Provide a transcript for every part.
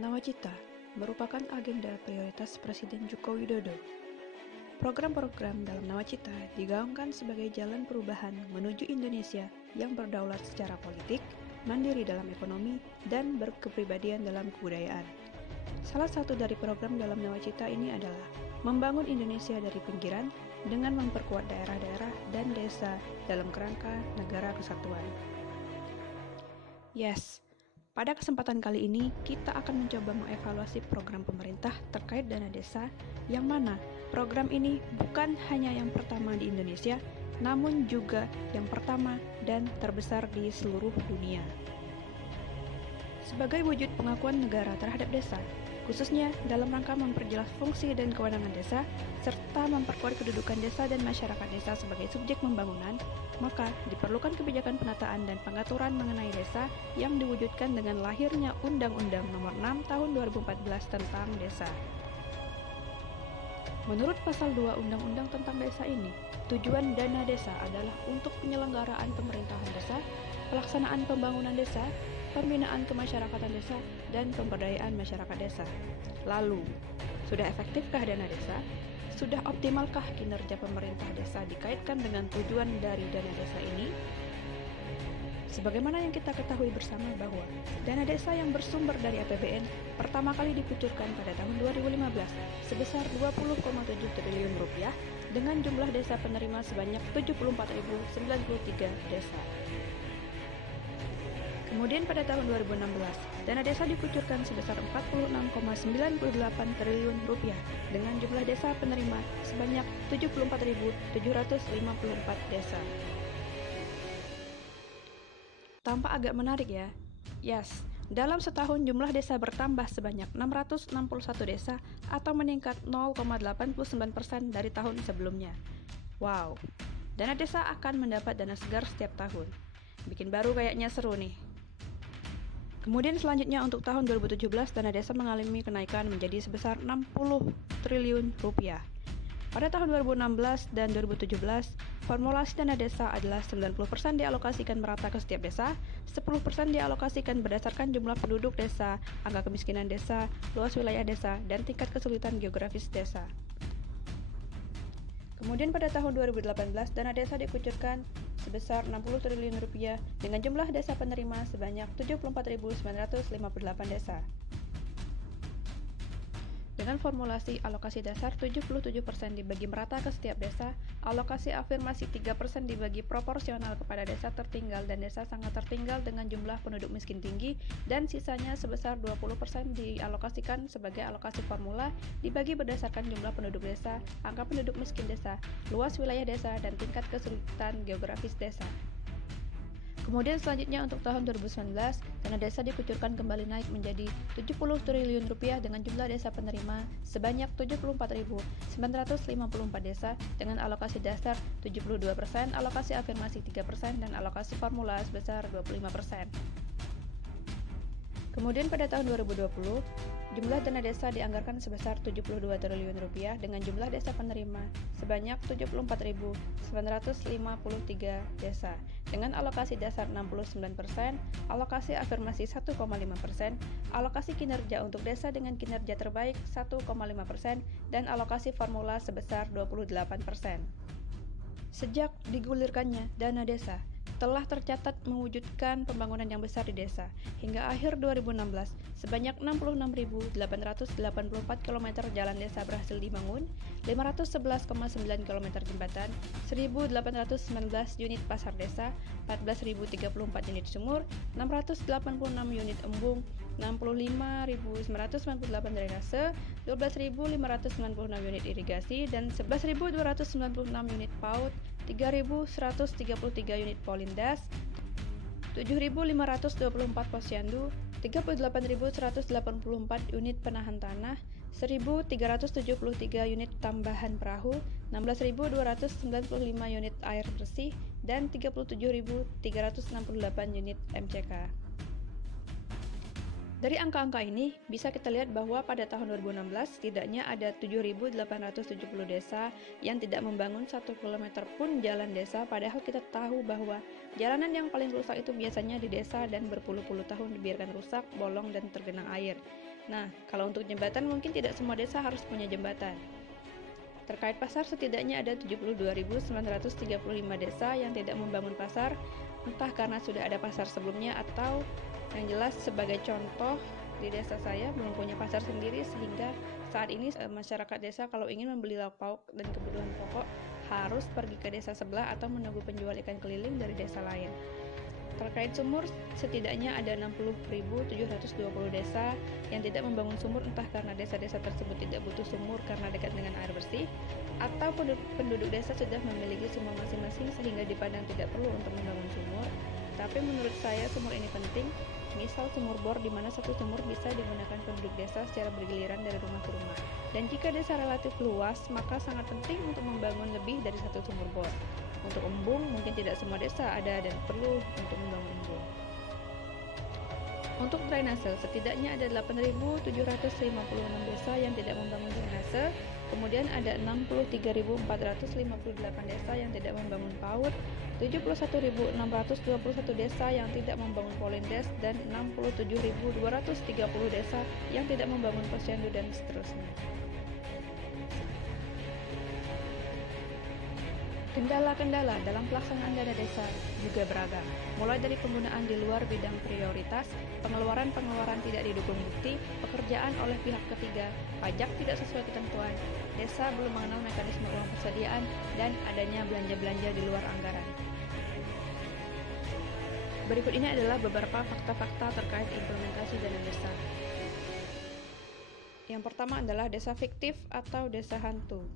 Nawacita merupakan agenda prioritas Presiden Joko Widodo. Program-program dalam Nawacita digaungkan sebagai jalan perubahan menuju Indonesia yang berdaulat secara politik, mandiri dalam ekonomi, dan berkepribadian dalam kebudayaan. Salah satu dari program dalam Nawacita ini adalah membangun Indonesia dari pinggiran dengan memperkuat daerah-daerah dan desa dalam kerangka negara kesatuan. Yes, pada kesempatan kali ini kita akan mencoba mengevaluasi program pemerintah terkait dana desa, yang mana program ini bukan hanya yang pertama di Indonesia, namun juga yang pertama dan terbesar di seluruh dunia. Sebagai wujud pengakuan negara terhadap desa, khususnya dalam rangka memperjelas fungsi dan kewenangan desa, serta memperkuat kedudukan desa dan masyarakat desa sebagai subjek pembangunan, maka diperlukan kebijakan penataan dan pengaturan mengenai desa yang diwujudkan dengan lahirnya Undang-Undang Nomor 6 Tahun 2014 tentang Desa. Menurut Pasal 2 Undang-Undang tentang Desa ini, tujuan dana desa adalah untuk penyelenggaraan pemerintahan desa, pelaksanaan pembangunan desa, pembinaan kemasyarakatan desa, dan pemberdayaan masyarakat desa. Lalu, sudah efektifkah dana desa? Sudah optimalkah kinerja pemerintah desa dikaitkan dengan tujuan dari dana desa ini? Sebagaimana yang kita ketahui bersama bahwa dana desa yang bersumber dari APBN pertama kali dikucurkan pada tahun 2015 sebesar 20,7 triliun rupiah dengan jumlah desa penerima sebanyak 74.093 desa. Kemudian pada tahun 2016, dana desa dikucurkan sebesar 46,98 triliun rupiah dengan jumlah desa penerima sebanyak 74.754 desa. Tampak agak menarik ya? Yes, dalam setahun jumlah desa bertambah sebanyak 661 desa atau meningkat 0,89% dari tahun sebelumnya. Wow, dana desa akan mendapat dana segar setiap tahun. Bikin baru kayaknya seru nih. Kemudian selanjutnya untuk tahun 2017 dana desa mengalami kenaikan menjadi sebesar 60 triliun rupiah. Pada tahun 2016 dan 2017, formulasi dana desa adalah 90% dialokasikan merata ke setiap desa, 10% dialokasikan berdasarkan jumlah penduduk desa, angka kemiskinan desa, luas wilayah desa, dan tingkat kesulitan geografis desa. Kemudian pada tahun 2018, dana desa dikucurkan sebesar 60 triliun rupiah dengan jumlah desa penerima sebanyak 74.958 desa. Dengan formulasi alokasi dasar 77% dibagi merata ke setiap desa, alokasi afirmasi 3% dibagi proporsional kepada desa tertinggal dan desa sangat tertinggal dengan jumlah penduduk miskin tinggi, dan sisanya sebesar 20% dialokasikan sebagai alokasi formula dibagi berdasarkan jumlah penduduk desa, angka penduduk miskin desa, luas wilayah desa, dan tingkat kesulitan geografis desa. Kemudian selanjutnya untuk tahun 2019, dana desa dikucurkan kembali naik menjadi 70 triliun rupiah dengan jumlah desa penerima sebanyak 74.954 desa dengan alokasi dasar 72%, alokasi afirmasi 3%, dan alokasi formula sebesar 25%. Kemudian pada tahun 2020, jumlah dana desa dianggarkan sebesar 72 triliun rupiah dengan jumlah desa penerima sebanyak 74.953 desa dengan alokasi dasar 69%, alokasi afirmasi 1,5%, alokasi kinerja untuk desa dengan kinerja terbaik 1,5%, dan alokasi formula sebesar 28%. Sejak digulirkannya dana desa, telah tercatat mewujudkan pembangunan yang besar di desa. Hingga akhir 2016, sebanyak 66.884 km jalan desa berhasil dibangun, 511,9 km jembatan, 1.819 unit pasar desa, 14.034 unit sumur, 686 unit embung, 65.998 drainase, 12.596 unit irigasi, dan 11.296 unit PAUD, 3.133 unit polindas, 7.524 posyandu, 38.184 unit penahan tanah, 1.373 unit tambahan perahu, 16.295 unit air bersih, dan 37.368 unit MCK. Dari angka-angka ini, bisa kita lihat bahwa pada tahun 2016, setidaknya ada 7.870 desa yang tidak membangun 1 km pun jalan desa, padahal kita tahu bahwa jalanan yang paling rusak itu biasanya di desa dan berpuluh-puluh tahun dibiarkan rusak, bolong, dan tergenang air. Nah, kalau untuk jembatan mungkin tidak semua desa harus punya jembatan. Terkait pasar, setidaknya ada 72.935 desa yang tidak membangun pasar, entah karena sudah ada pasar sebelumnya atau yang jelas sebagai contoh di desa saya belum punya pasar sendiri, sehingga saat ini masyarakat desa kalau ingin membeli lauk pauk dan kebutuhan pokok harus pergi ke desa sebelah atau menunggu penjual ikan keliling dari desa lain. Terkait sumur, setidaknya ada 60.720 desa yang tidak membangun sumur, entah karena desa-desa tersebut tidak butuh sumur karena dekat dengan air bersih, atau penduduk desa sudah memiliki sumur masing-masing sehingga dipandang tidak perlu untuk membangun sumur. Tapi menurut saya sumur ini penting, misal sumur bor di mana satu sumur bisa digunakan penduduk desa secara bergiliran dari rumah ke rumah. Dan jika desa relatif luas, maka sangat penting untuk membangun lebih dari satu sumur bor. Untuk embung, mungkin tidak semua desa ada dan perlu untuk membangun embung. Untuk drainase, setidaknya ada 8.756 desa yang tidak membangun drainase, kemudian ada 63.458 desa yang tidak membangun PAUD, 71.621 desa yang tidak membangun polindes, dan 67.230 desa yang tidak membangun posyandu, dan seterusnya. Kendala-kendala dalam pelaksanaan dana desa juga beragam, mulai dari penggunaan di luar bidang prioritas, pengeluaran tidak didukung bukti, pekerjaan oleh pihak ketiga, pajak tidak sesuai ketentuan, desa belum mengenal mekanisme uang persediaan, dan adanya belanja-belanja di luar anggaran. Berikut ini adalah beberapa fakta-fakta terkait implementasi dana desa. Yang pertama adalah desa fiktif atau desa hantu.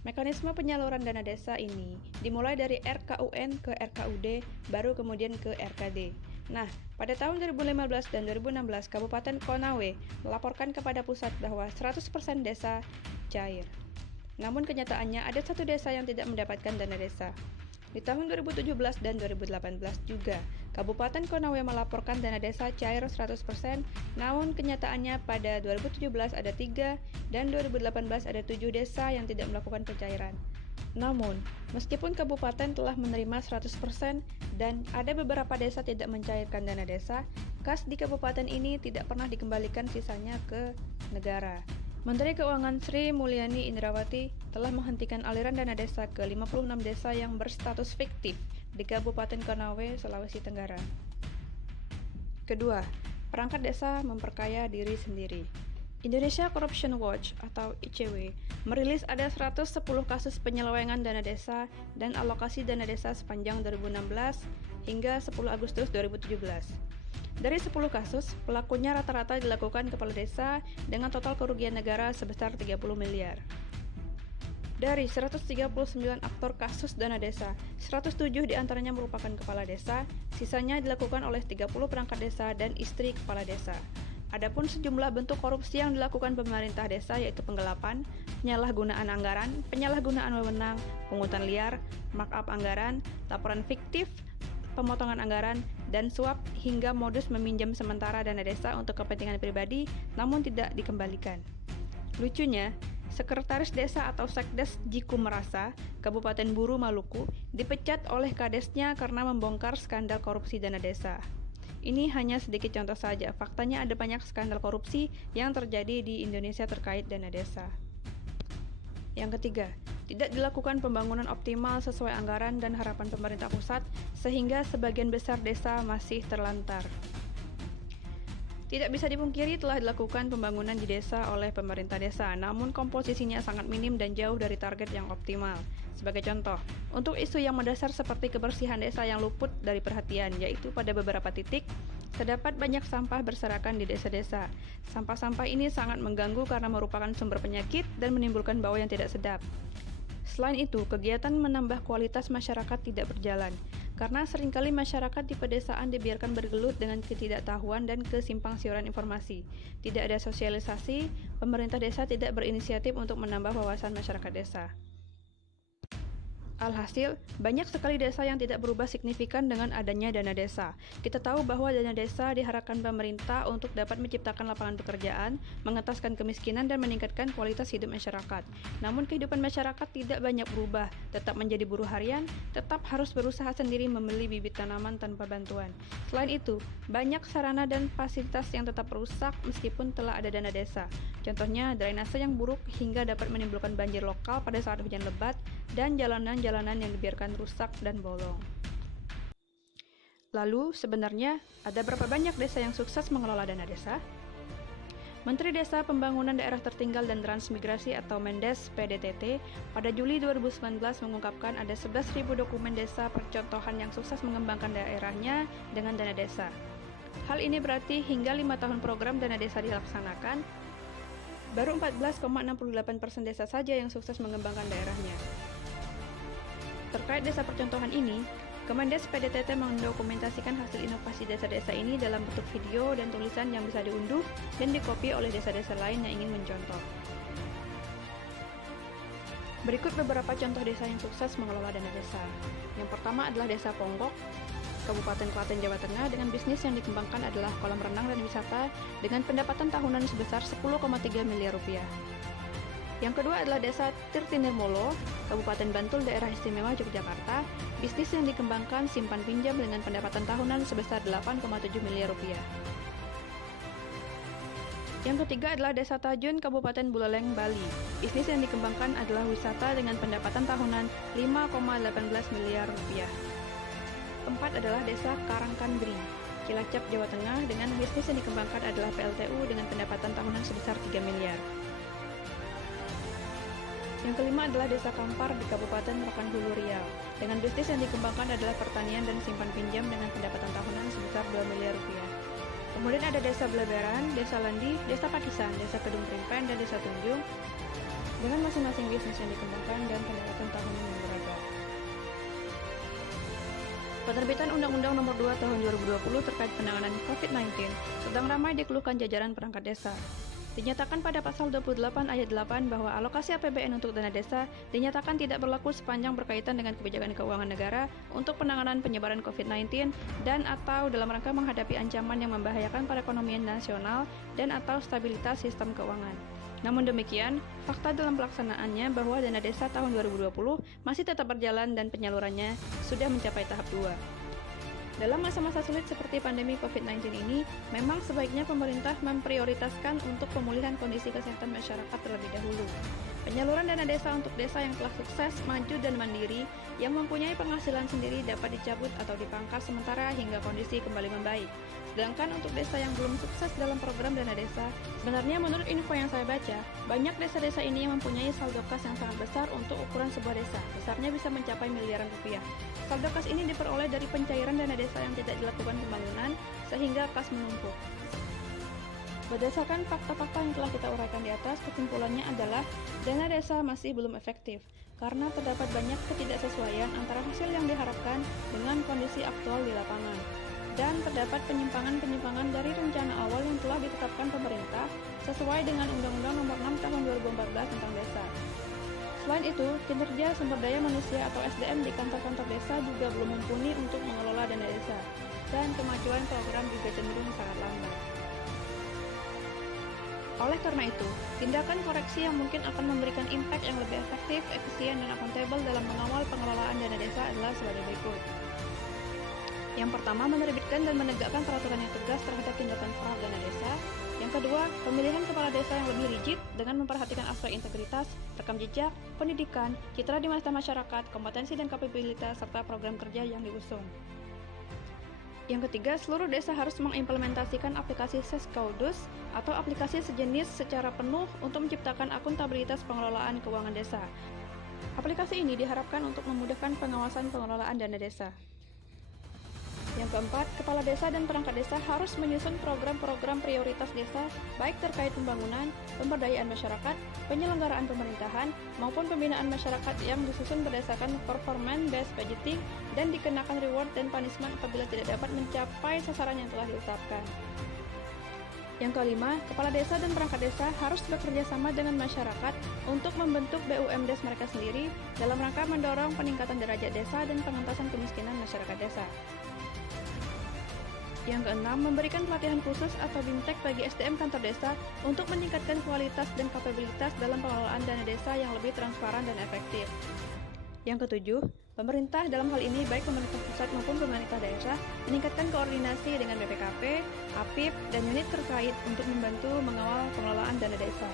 Mekanisme penyaluran dana desa ini dimulai dari RKUN ke RKUD, baru kemudian ke RKD. Nah, pada tahun 2015 dan 2016, Kabupaten Konawe melaporkan kepada pusat bahwa 100% desa cair. Namun kenyataannya ada satu desa yang tidak mendapatkan dana desa. Di tahun 2017 dan 2018 juga, Kabupaten Konawe melaporkan dana desa cair 100%, namun kenyataannya pada 2017 ada 3 dan 2018 ada 7 desa yang tidak melakukan pencairan. Namun, meskipun kabupaten telah menerima 100% dan ada beberapa desa tidak mencairkan dana desa, kas di kabupaten ini tidak pernah dikembalikan sisanya ke negara. Menteri Keuangan Sri Mulyani Indrawati telah menghentikan aliran dana desa ke 56 desa yang berstatus fiktif di Kabupaten Konawe, Sulawesi Tenggara. Kedua, perangkat desa memperkaya diri sendiri. Indonesia Corruption Watch atau ICW merilis ada 110 kasus penyelewengan dana desa dan alokasi dana desa sepanjang 2016 hingga 10 Agustus 2017. Dari 10 kasus, pelakunya rata-rata dilakukan kepala desa dengan total kerugian negara sebesar 30 miliar. Dari 139 aktor kasus dana desa, 107 diantaranya merupakan kepala desa, sisanya dilakukan oleh 30 perangkat desa dan istri kepala desa. Adapun sejumlah bentuk korupsi yang dilakukan pemerintah desa yaitu penggelapan, penyalahgunaan anggaran, penyalahgunaan wewenang, pungutan liar, markup anggaran, laporan fiktif, pemotongan anggaran, dan suap hingga modus meminjam sementara dana desa untuk kepentingan pribadi namun tidak dikembalikan. Lucunya, Sekretaris Desa atau Sekdes Jiku Merasa, Kabupaten Buru, Maluku, dipecat oleh kadesnya karena membongkar skandal korupsi dana desa. Ini hanya sedikit contoh saja, faktanya ada banyak skandal korupsi yang terjadi di Indonesia terkait dana desa. Yang ketiga, tidak dilakukan pembangunan optimal sesuai anggaran dan harapan pemerintah pusat, sehingga sebagian besar desa masih terlantar. Tidak bisa dipungkiri telah dilakukan pembangunan di desa oleh pemerintah desa, namun komposisinya sangat minim dan jauh dari target yang optimal. Sebagai contoh, untuk isu yang mendasar seperti kebersihan desa yang luput dari perhatian, yaitu pada beberapa titik, terdapat banyak sampah berserakan di desa-desa. Sampah-sampah ini sangat mengganggu karena merupakan sumber penyakit dan menimbulkan bau yang tidak sedap. Selain itu, kegiatan menambah kualitas masyarakat tidak berjalan, karena seringkali masyarakat di pedesaan dibiarkan bergelut dengan ketidaktahuan dan kesimpangsiuran informasi. Tidak ada sosialisasi, pemerintah desa tidak berinisiatif untuk menambah wawasan masyarakat desa. Alhasil, banyak sekali desa yang tidak berubah signifikan dengan adanya dana desa. Kita tahu bahwa dana desa diharapkan pemerintah untuk dapat menciptakan lapangan pekerjaan, mengentaskan kemiskinan, dan meningkatkan kualitas hidup masyarakat. Namun kehidupan masyarakat tidak banyak berubah, tetap menjadi buruh harian, tetap harus berusaha sendiri membeli bibit tanaman tanpa bantuan. Selain itu, banyak sarana dan fasilitas yang tetap rusak meskipun telah ada dana desa. Contohnya, drainase yang buruk hingga dapat menimbulkan banjir lokal pada saat hujan lebat, dan jalanan-jalanan yang dibiarkan rusak dan bolong. Lalu, sebenarnya ada berapa banyak desa yang sukses mengelola dana desa? Menteri Desa Pembangunan Daerah Tertinggal dan Transmigrasi atau Mendes PDTT pada Juli 2019 mengungkapkan ada 11.000 dokumen desa percontohan yang sukses mengembangkan daerahnya dengan dana desa. Hal ini berarti hingga 5 tahun program dana desa dilaksanakan, baru 14,68% desa saja yang sukses mengembangkan daerahnya. Terkait desa percontohan ini, Kemendes PDTT mendokumentasikan hasil inovasi desa-desa ini dalam bentuk video dan tulisan yang bisa diunduh dan dikopi oleh desa-desa lain yang ingin mencontoh. Berikut beberapa contoh desa yang sukses mengelola dana desa. Yang pertama adalah Desa Ponggok, Kabupaten Klaten, Jawa Tengah, dengan bisnis yang dikembangkan adalah kolam renang dan wisata dengan pendapatan tahunan sebesar 10,3 miliar rupiah. Yang kedua adalah Desa Tirtinirmolo, Kabupaten Bantul, Daerah Istimewa Yogyakarta. Bisnis yang dikembangkan simpan pinjam dengan pendapatan tahunan sebesar 8,7 miliar rupiah. Yang ketiga adalah Desa Tajun, Kabupaten Buleleng, Bali. Bisnis yang dikembangkan adalah wisata dengan pendapatan tahunan 5,18 miliar rupiah. Keempat adalah Desa Karangkandri, Cilacap, Jawa Tengah, dengan bisnis yang dikembangkan adalah PLTU dengan pendapatan tahunan sebesar 3 miliar. Yang kelima adalah Desa Kampar di Kabupaten Rokan-Hulu, Riau. Dengan bisnis yang dikembangkan adalah pertanian dan simpan pinjam dengan pendapatan tahunan sebesar 2 miliar rupiah. Kemudian ada Desa Belebaran, Desa Landi, Desa Pakisan, Desa Kedung Primpen, dan Desa Tunjung dengan masing-masing bisnis yang dikembangkan dan pendapatan tahunan yang beragam. Penerbitan Undang-Undang Nomor 2 Tahun 2020 terkait penanganan COVID-19 sedang ramai dikeluhkan jajaran perangkat desa. Dinyatakan pada pasal 28 ayat 8 bahwa alokasi APBN untuk dana desa dinyatakan tidak berlaku sepanjang berkaitan dengan kebijakan keuangan negara untuk penanganan penyebaran COVID-19 dan atau dalam rangka menghadapi ancaman yang membahayakan perekonomian nasional dan atau stabilitas sistem keuangan. Namun demikian, fakta dalam pelaksanaannya bahwa dana desa tahun 2020 masih tetap berjalan dan penyalurannya sudah mencapai tahap 2. Dalam masa-masa sulit seperti pandemi COVID-19 ini, memang sebaiknya pemerintah memprioritaskan untuk pemulihan kondisi kesehatan masyarakat terlebih dahulu. Penyaluran dana desa untuk desa yang telah sukses, maju, dan mandiri yang mempunyai penghasilan sendiri dapat dicabut atau dipangkas sementara hingga kondisi kembali membaik. Sedangkan untuk desa yang belum sukses dalam program dana desa, sebenarnya menurut info yang saya baca, banyak desa-desa ini yang mempunyai saldo kas yang sangat besar untuk ukuran sebuah desa. Besarnya bisa mencapai miliaran rupiah. Saldo kas ini diperoleh dari pencairan dana desa yang tidak dilakukan pembangunan, sehingga kas menumpuk. Berdasarkan fakta-fakta yang telah kita uraikan di atas, kesimpulannya adalah dana desa masih belum efektif karena terdapat banyak ketidaksesuaian antara hasil yang diharapkan dengan kondisi aktual di lapangan. Dan terdapat penyimpangan-penyimpangan dari rencana awal yang telah ditetapkan pemerintah sesuai dengan Undang-Undang Nomor 6 Tahun 2014 tentang desa. Selain itu, kinerja sumber daya manusia atau SDM di kantor-kantor desa juga belum mumpuni untuk mengelola dana desa, dan kemajuan program juga cenderung sangat lambat. Oleh karena itu, tindakan koreksi yang mungkin akan memberikan impact yang lebih efektif, efisien, dan akuntabel dalam mengawal pengelolaan dana desa adalah sebagai berikut. Yang pertama, menerbitkan dan menegakkan peraturan yang tegas terhadap tindakan fraud dana desa. Yang kedua, pemilihan kepala desa yang lebih rigid dengan memperhatikan aspek integritas, rekam jejak, pendidikan, citra di mata masyarakat, kompetensi dan kapabilitas, serta program kerja yang diusung. Yang ketiga, seluruh desa harus mengimplementasikan aplikasi Sescaudos atau aplikasi sejenis secara penuh untuk menciptakan akuntabilitas pengelolaan keuangan desa. Aplikasi ini diharapkan untuk memudahkan pengawasan pengelolaan dana desa. Yang keempat, kepala desa dan perangkat desa harus menyusun program-program prioritas desa, baik terkait pembangunan, pemberdayaan masyarakat, penyelenggaraan pemerintahan, maupun pembinaan masyarakat yang disusun berdasarkan performance-based budgeting dan dikenakan reward dan punishment apabila tidak dapat mencapai sasaran yang telah ditetapkan. Yang kelima, kepala desa dan perangkat desa harus bekerja sama dengan masyarakat untuk membentuk BUMDes mereka sendiri dalam rangka mendorong peningkatan derajat desa dan pengentasan kemiskinan masyarakat desa. Yang keenam, memberikan pelatihan khusus atau BIMTEK bagi SDM kantor desa untuk meningkatkan kualitas dan kapabilitas dalam pengelolaan dana desa yang lebih transparan dan efektif. Yang ketujuh, pemerintah dalam hal ini baik pemerintah pusat maupun pemerintah daerah meningkatkan koordinasi dengan BPKP, APIP, dan unit terkait untuk membantu mengawal pengelolaan dana desa.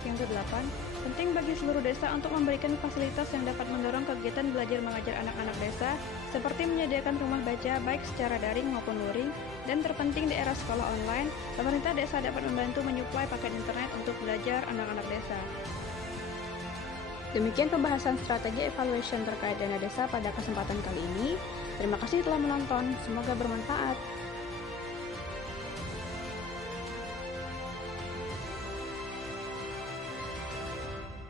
Yang kedelapan, penting bagi seluruh desa untuk memberikan fasilitas yang dapat mendorong kegiatan belajar mengajar anak-anak desa, seperti menyediakan rumah baca baik secara daring maupun luring, dan terpenting di era sekolah online, pemerintah desa dapat membantu menyuplai paket internet untuk belajar anak-anak desa. Demikian pembahasan strategi evaluation terkait dana desa pada kesempatan kali ini. Terima kasih telah menonton, semoga bermanfaat.